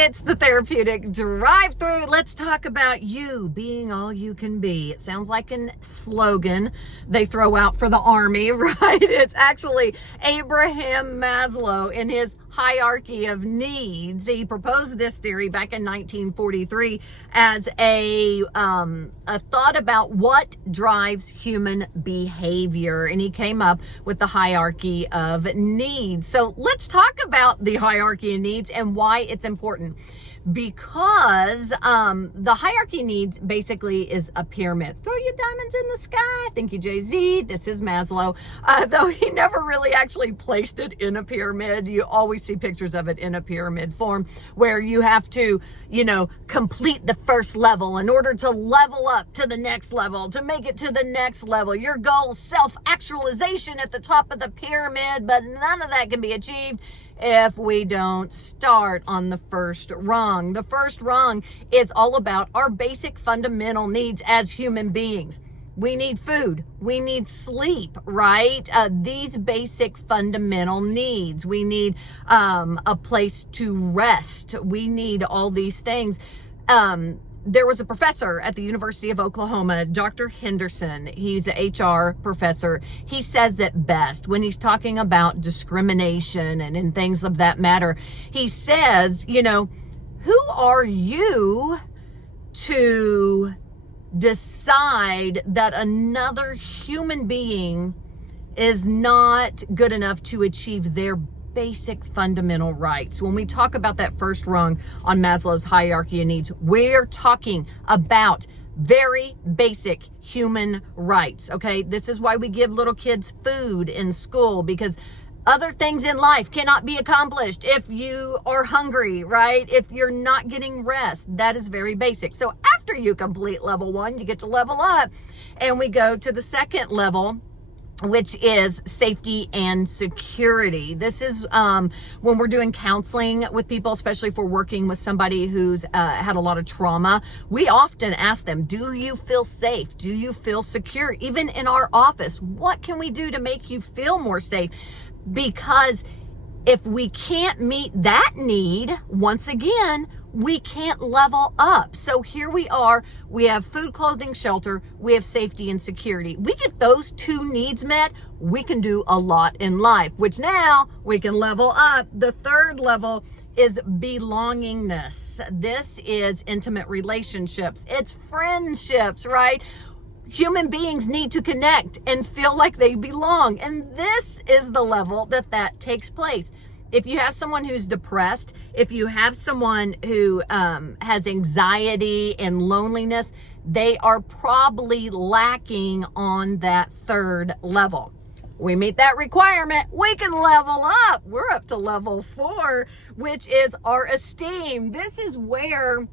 It's the Therapeutic Drive-Thru. Let's talk about you being all you can be. It sounds like a slogan they throw out for the army, right? It's actually Abraham Maslow in his hierarchy of needs. He proposed this theory back in 1943 as a thought about what drives human behavior. And he came up with the hierarchy of needs. So let's talk about the hierarchy of needs and why it's important. Because the hierarchy needs basically is a pyramid. Throw your diamonds in the sky. Thank you, Jay-Z. This is Maslow. Though he never really actually placed it in a pyramid. You always see pictures of it in a pyramid form where you have to, complete the first level in order to level up to the next level, to make it to the next level. Your goal, self-actualization at the top of the pyramid, but none of that can be achieved if we don't start on the first rung. The first rung is all about our basic fundamental needs as human beings. We need food. We need sleep, right? These basic fundamental needs. We need a place to rest. We need all these things. There was a professor at the University of Oklahoma, Dr. Henderson. He's an HR professor. He says it best when he's talking about discrimination and things of that matter. He says, who are you to decide that another human being is not good enough to achieve their basic fundamental rights? When we talk about that first rung on Maslow's hierarchy of needs, we're talking about very basic human rights, okay? This is why we give little kids food in school, because other things in life cannot be accomplished if you are hungry, right? If you're not getting rest. That is very basic. So after you complete level 1, you get to level up, and we go to the second level, which is safety and security. This is when we're doing counseling with people, especially if we're working with somebody who's had a lot of trauma. We often ask them, do you feel safe? Do you feel secure? Even in our office, what can we do to make you feel more safe? Because if we can't meet that need, once again, we can't level up. So here we are, we have food, clothing, shelter, we have safety and security. We get those two needs met, we can do a lot in life, which now we can level up. The third level is belongingness. This is intimate relationships. It's friendships, right? Human beings need to connect and feel like they belong. And this is the level that takes place. If you have someone who's depressed, if you have someone who has anxiety and loneliness, they are probably lacking on that third level. We meet that requirement, we can level up. We're up to level 4, which is our esteem. This is where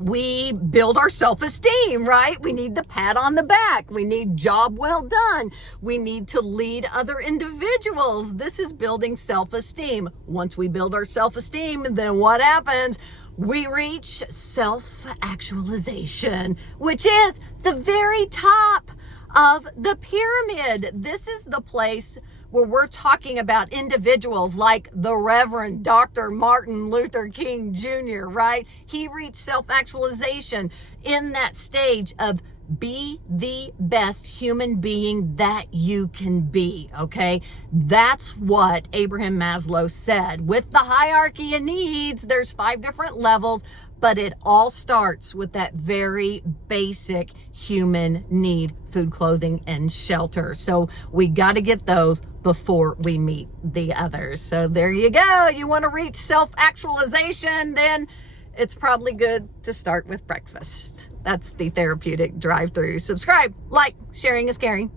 we build our self-esteem, right? We need the pat on the back. We need job well done. We need to lead other individuals. This is building self-esteem. Once we build our self-esteem, then what happens? We reach self-actualization, which is the very top of the pyramid. This is the place where we're talking about individuals like the Reverend Dr. Martin Luther King Jr., right? He reached self-actualization in that stage of be the best human being that you can be, okay? That's what Abraham Maslow said. With the hierarchy of needs, there's 5 different levels, but it all starts with that very basic human need, food, clothing, and shelter. So we got to get those before we meet the others. So there you go. You want to reach self-actualization, then it's probably good to start with breakfast. That's the Therapeutic Drive-Thru. Subscribe, like, sharing is caring.